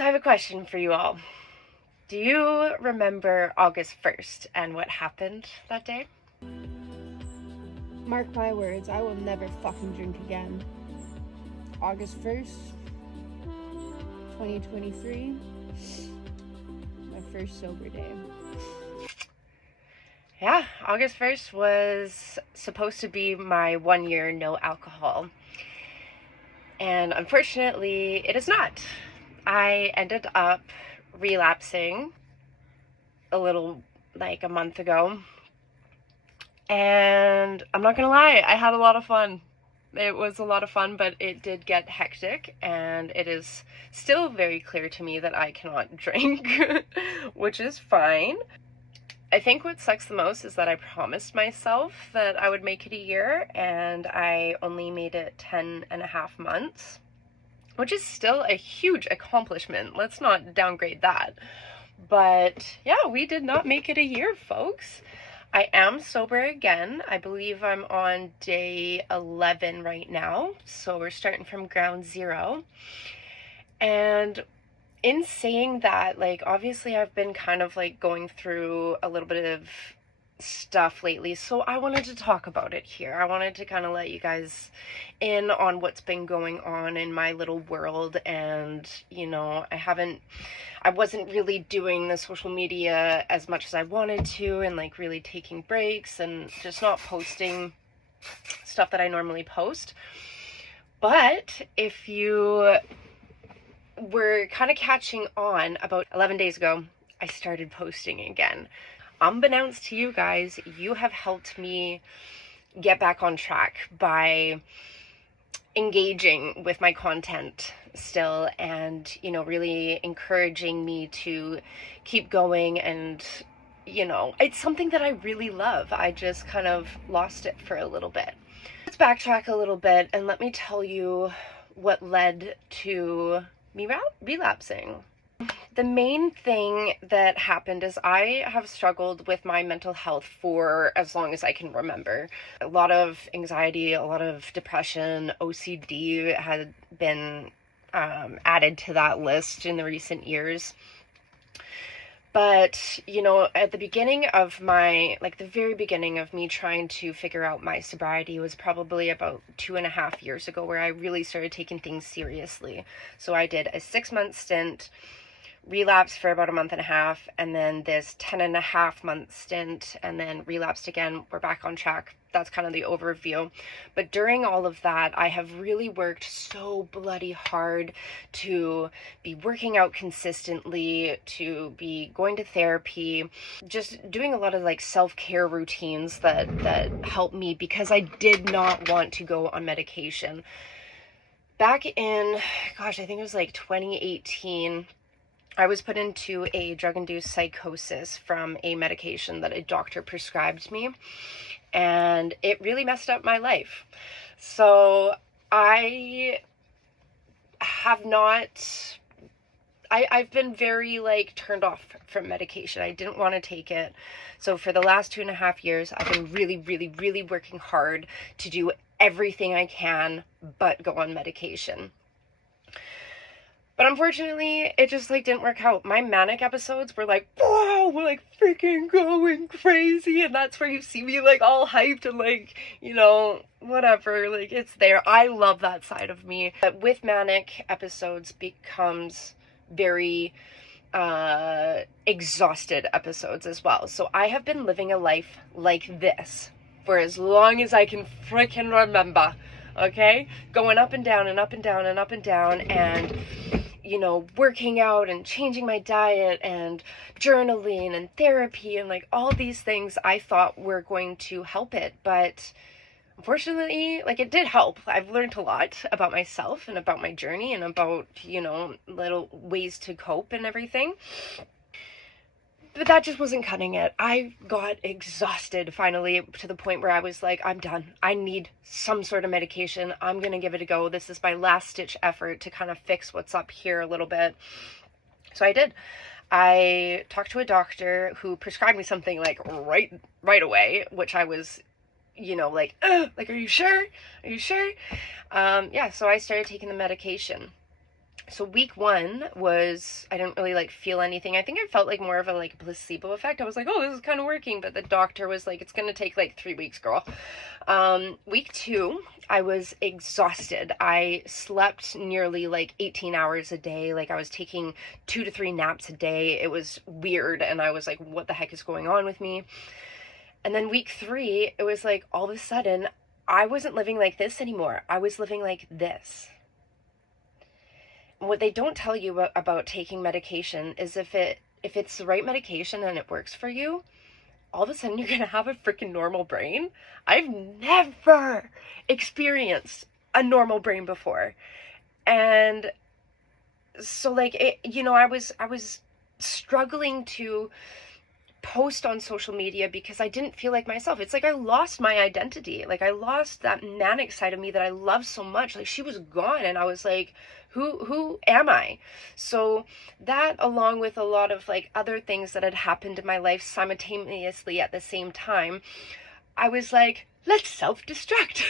So I have a question for you all. Do you remember August 1st and what happened that day? Mark my words, I will never fucking drink again. August 1st, 2023, my first sober day. Yeah, August 1st was supposed to be my 1 year no alcohol. And unfortunately, it is not. I ended up relapsing a month ago. And I'm not gonna lie, I had a lot of fun. It was a lot of fun, but it did get hectic, and it is still very clear to me that I cannot drink, which is fine. I think what sucks the most is that I promised myself that I would make it a year, and I only made it 10.5 months, which is still a huge accomplishment. Let's not downgrade that. But yeah, we did not make it a year, folks. I am sober again. I believe I'm on day 11 right now, so we're starting from ground zero. And in saying that, obviously I've been kind of going through a little bit of stuff lately, so I wanted to talk about it here. I wanted to kind of let you guys in on what's been going on in my little world. And I wasn't really doing the social media as much as I wanted to, and really taking breaks and just not posting stuff that I normally post. But if you were kind of catching on, about 11 days ago I started posting again. Unbeknownst to you guys, you have helped me get back on track by engaging with my content still, and really encouraging me to keep going. And it's something that I really love. I just kind of lost it for a little bit. Let's backtrack a little bit and let me tell you what led to me relapsing. The main thing that happened is I have struggled with my mental health for as long as I can remember. A lot of anxiety, a lot of depression, OCD had been added to that list in the recent years. But, at the beginning of the very beginning of me trying to figure out my sobriety was probably about 2.5 years ago, where I really started taking things seriously. So I did a 6-month stint, relapsed for about 1.5 months, and then this 10.5-month stint, and then relapsed again. We're back on track. That's kind of the overview. But during all of that, I have really worked so bloody hard to be working out consistently, to be going to therapy, just doing a lot of self-care routines that help me, because I did not want to go on medication. Back in, I think it was 2018, I was put into a drug-induced psychosis from a medication that a doctor prescribed me, and it really messed up my life. So I've been very turned off from medication. I didn't want to take it. So for the last 2.5 years, I've been really, really, really working hard to do everything I can but go on medication. But unfortunately, it just didn't work out. My manic episodes were wow, we're freaking going crazy. And that's where you see me all hyped and whatever. It's there. I love that side of me. But with manic episodes becomes very exhausted episodes as well. So I have been living a life like this for as long as I can freaking remember. Okay? Going up and down and up and down and up and down, and working out and changing my diet and journaling and therapy and all these things I thought were going to help it. But unfortunately, it did help. I've learned a lot about myself and about my journey and about, little ways to cope and everything. But that just wasn't cutting it. I got exhausted finally, to the point where I was I'm done. I need some sort of medication. I'm going to give it a go. This is my last ditch effort to kind of fix what's up here a little bit. So I did. I talked to a doctor who prescribed me something right away, which I was, are you sure? Are you sure? So I started taking the medication. So week 1 was, I didn't really like feel anything. I think I felt like more of a like placebo effect. I was like, oh, this is kind of working, but the doctor was like, it's gonna take like 3 weeks, girl. Week 2, I was exhausted. I slept nearly like 18 hours a day. Like I was taking 2 to 3 naps a day. It was weird, and I was like, what the heck is going on with me? And then week 3, it was like all of a sudden I wasn't living like this anymore. I was living like this. What they don't tell you about taking medication is if it's the right medication and it works for you, all of a sudden you're gonna have a freaking normal brain. I've never experienced a normal brain before. And so like I was struggling to post on social media because I didn't feel like myself. It's like I lost my identity. Like I lost that manic side of me that I love so much. Like she was gone, and I was like, who am I? So that, along with a lot of like other things that had happened in my life simultaneously at the same time, I was like, let's self-destruct.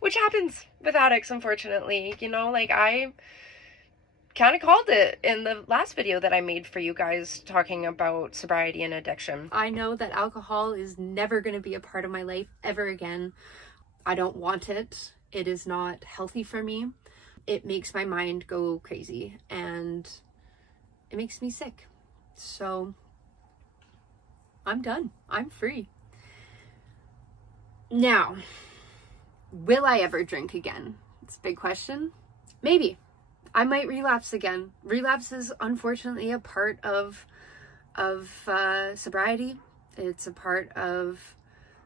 Which happens with addicts, unfortunately. Like I kind of called it in the last video that I made for you guys talking about sobriety and addiction. I know that alcohol is never going to be a part of my life ever again. I don't want it. It is not healthy for me. It makes my mind go crazy and it makes me sick. So I'm done. I'm free. Now, will I ever drink again? It's a big question. Maybe. I might relapse again. Relapse is unfortunately a part of sobriety. It's a part of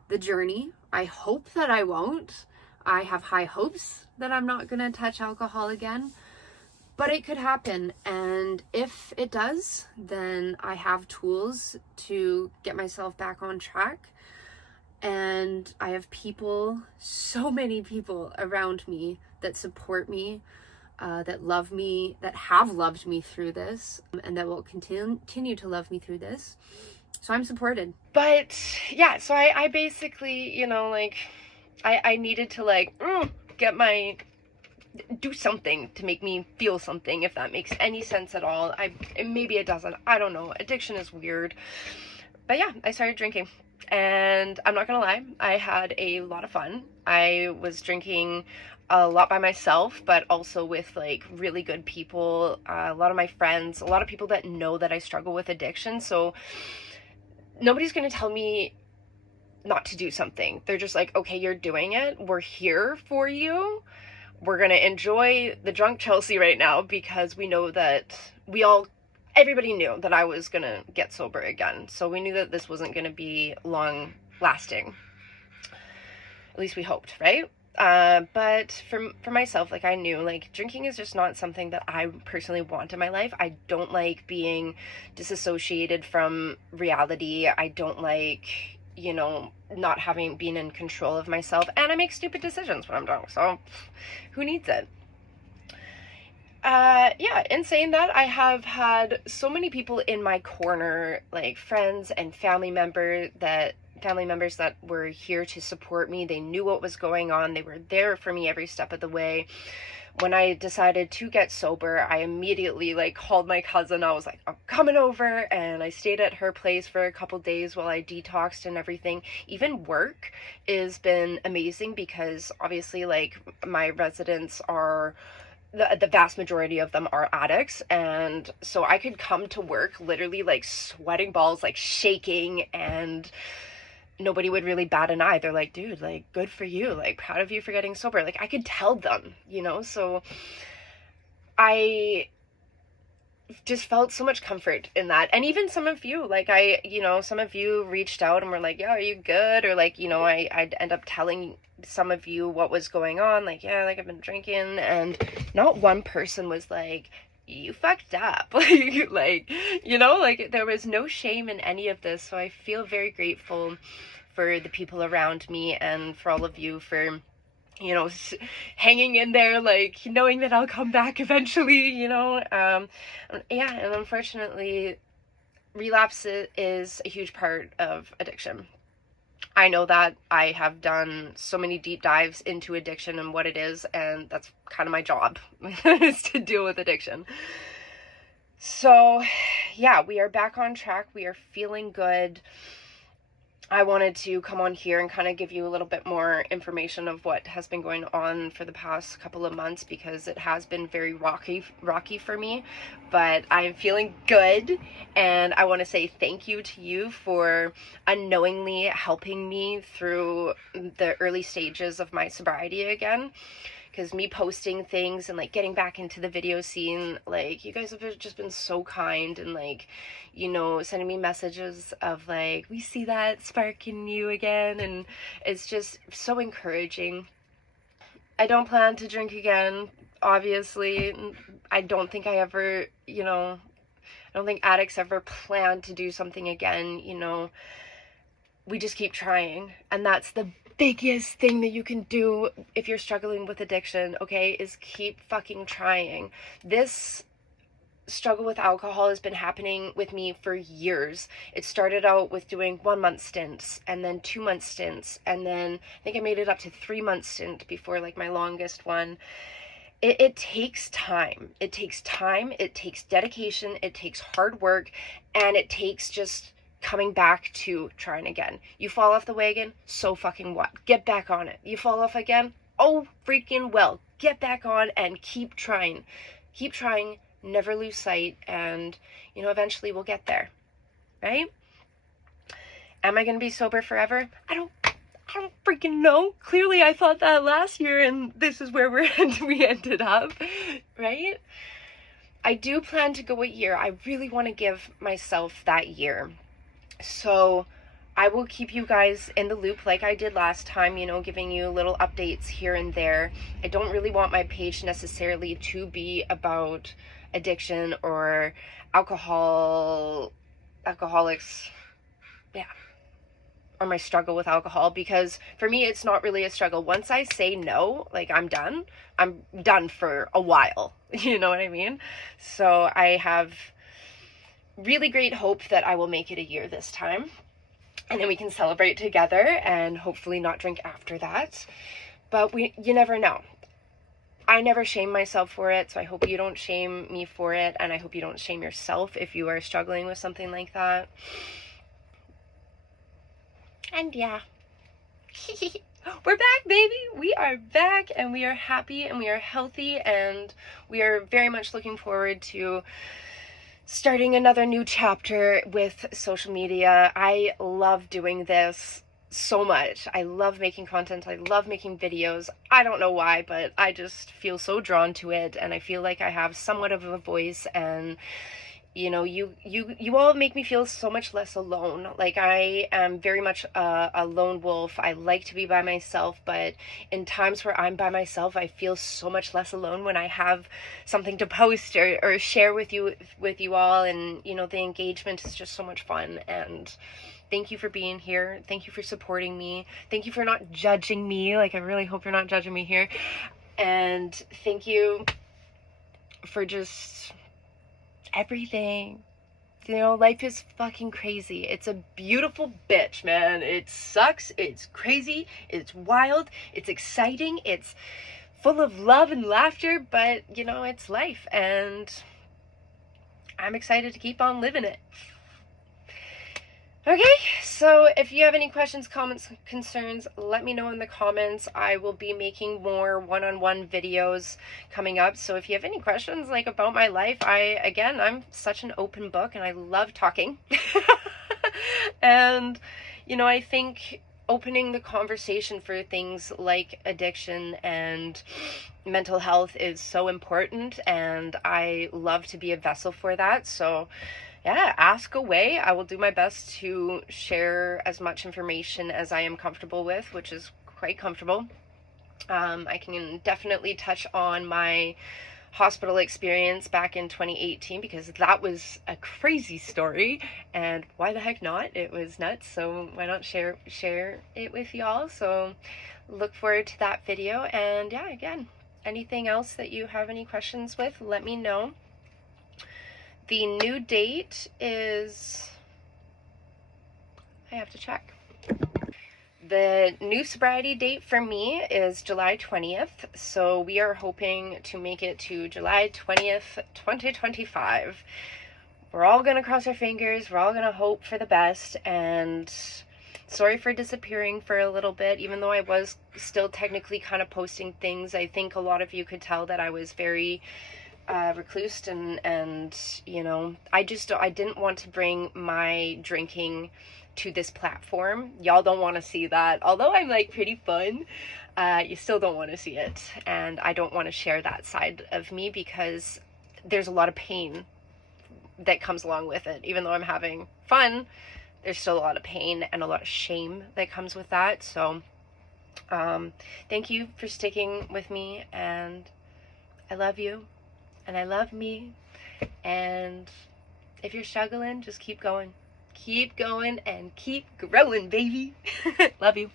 the journey. I hope that I won't. I have high hopes that I'm not going to touch alcohol again, but it could happen. And if it does, then I have tools to get myself back on track. And I have people, so many people around me that support me, that love me, that have loved me through this, and that will continue to love me through this. So I'm supported. But yeah, so I basically, like, I needed to like do something to make me feel something, if that makes any sense at all. Maybe it doesn't. I don't know. Addiction is weird. But yeah, I started drinking. And I'm not gonna lie, I had a lot of fun. I was drinking a lot by myself, but also with like really good people, a lot of my friends, a lot of people that know that I struggle with addiction. So nobody's gonna tell me not to do something. They're just like, okay, you're doing it. We're here for you. We're gonna enjoy the drunk Chelsea right now because we know that everybody knew that I was gonna get sober again. So we knew that this wasn't gonna be long lasting. At least we hoped, right? But for myself, like I knew like drinking is just not something that I personally want in my life. I don't like being disassociated from reality. I don't like, not being in control of myself, and I make stupid decisions when I'm drunk. So who needs it? Yeah, in saying that, I have had so many people in my corner, like friends and family members that were here to support me. They knew what was going on. They were there for me every step of the way. When I decided to get sober, I immediately like called my cousin. I was like, I'm coming over, and I stayed at her place for a couple days while I detoxed and everything. Even work has been amazing because obviously like my residents are the vast majority of them are addicts, and so I could come to work literally like sweating balls, like shaking, and nobody would really bat an eye. They're like, dude, like, good for you, like, proud of you for getting sober. Like, I could tell them, so I just felt so much comfort in that. And even some of you, like, some of you reached out and were like, yeah, are you good? Or like, I'd end up telling some of you what was going on, like, yeah, like I've been drinking, and not one person was like, you fucked up. like there was no shame in any of this. So I feel very grateful for the people around me and for all of you for hanging in there, like knowing that I'll come back eventually. Yeah, and unfortunately relapse is a huge part of addiction. I know that I have done so many deep dives into addiction and what it is, and that's kind of my job, is to deal with addiction. So, yeah, we are back on track. We are feeling good. I wanted to come on here and kind of give you a little bit more information of what has been going on for the past couple of months, because it has been very rocky for me, but I'm feeling good, and I want to say thank you to you for unknowingly helping me through the early stages of my sobriety again. Because me posting things and like getting back into the video scene, like, you guys have just been so kind, and like, you know, sending me messages of like, we see that spark in you again, and it's just so encouraging. I don't plan to drink again, obviously. I don't think I ever, you know, I don't think addicts ever plan to do something again, you know. We just keep trying, and that's the biggest thing that you can do if you're struggling with addiction, okay, is keep fucking trying. This struggle with alcohol has been happening with me for years. It started out with doing 1 month stints, and then 2 month stints, and then I think I made it up to 3 month stint before like my longest one. It takes time. It takes time, it takes dedication, it takes hard work, and it takes just coming back to trying again. You fall off the wagon, so fucking what? Get back on it. You fall off again, oh freaking well. Get back on and keep trying. Keep trying, never lose sight, and, you know, eventually we'll get there, right? Am I gonna be sober forever? I don't freaking know. Clearly I thought that last year, and this is where we ended up, right? I do plan to go a year. I really want to give myself that year. So I will keep you guys in the loop like I did last time, you know, giving you little updates here and there. I don't really want my page necessarily to be about addiction or alcoholics, yeah, or my struggle with alcohol, because for me it's not really a struggle. Once I say no, like, I'm done for a while, you know what I mean? So I have really great hope that I will make it a year this time, and then we can celebrate together and hopefully not drink after that. But you never know. I never shame myself for it, so I hope you don't shame me for it, and I hope you don't shame yourself if you are struggling with something like that. And yeah. We're back, baby. We are back, and we are happy, and we are healthy, and we are very much looking forward to starting another new chapter with social media. I love doing this so much. I love making content. I love making videos. I don't know why, but I just feel so drawn to it, and I feel like I have somewhat of a voice, and you know, you all make me feel so much less alone. Like, I am very much a lone wolf. I like to be by myself, but in times where I'm by myself, I feel so much less alone when I have something to post or share with you all, and you know, the engagement is just so much fun. And thank you for being here. Thank you for supporting me. Thank you for not judging me. Like, I really hope you're not judging me here. And thank you for just everything. You know, life is fucking crazy. It's a beautiful bitch, man. It sucks. It's crazy. It's wild. It's exciting. It's full of love and laughter, but you know, it's life, and I'm excited to keep on living it. Okay, so if you have any questions, comments, concerns, let me know in the comments. I will be making more one-on-one videos coming up. So if you have any questions like about my life, I'm such an open book, and I love talking. And you know, I think opening the conversation for things like addiction and mental health is so important, and I love to be a vessel for that. So yeah, ask away. I will do my best to share as much information as I am comfortable with, which is quite comfortable. I can definitely touch on my hospital experience back in 2018, because that was a crazy story, and why the heck not? It was nuts, so why not share it with y'all? So look forward to that video. And yeah, again, anything else that you have any questions with, let me know. The new date is, I have to check. The new sobriety date for me is July 20th, so we are hoping to make it to July 20th, 2025. We're all gonna cross our fingers, we're all gonna hope for the best, and sorry for disappearing for a little bit, even though I was still technically kind of posting things. I think a lot of you could tell that I was very reclused, and you know, I didn't want to bring my drinking to this platform. Y'all don't want to see that. Although I'm like pretty fun, you still don't want to see it, and I don't want to share that side of me because there's a lot of pain that comes along with it. Even though I'm having fun, there's still a lot of pain and a lot of shame that comes with that. So thank you for sticking with me, and I love you, and I love me, and if you're struggling, just keep going and keep growing, baby. Love you.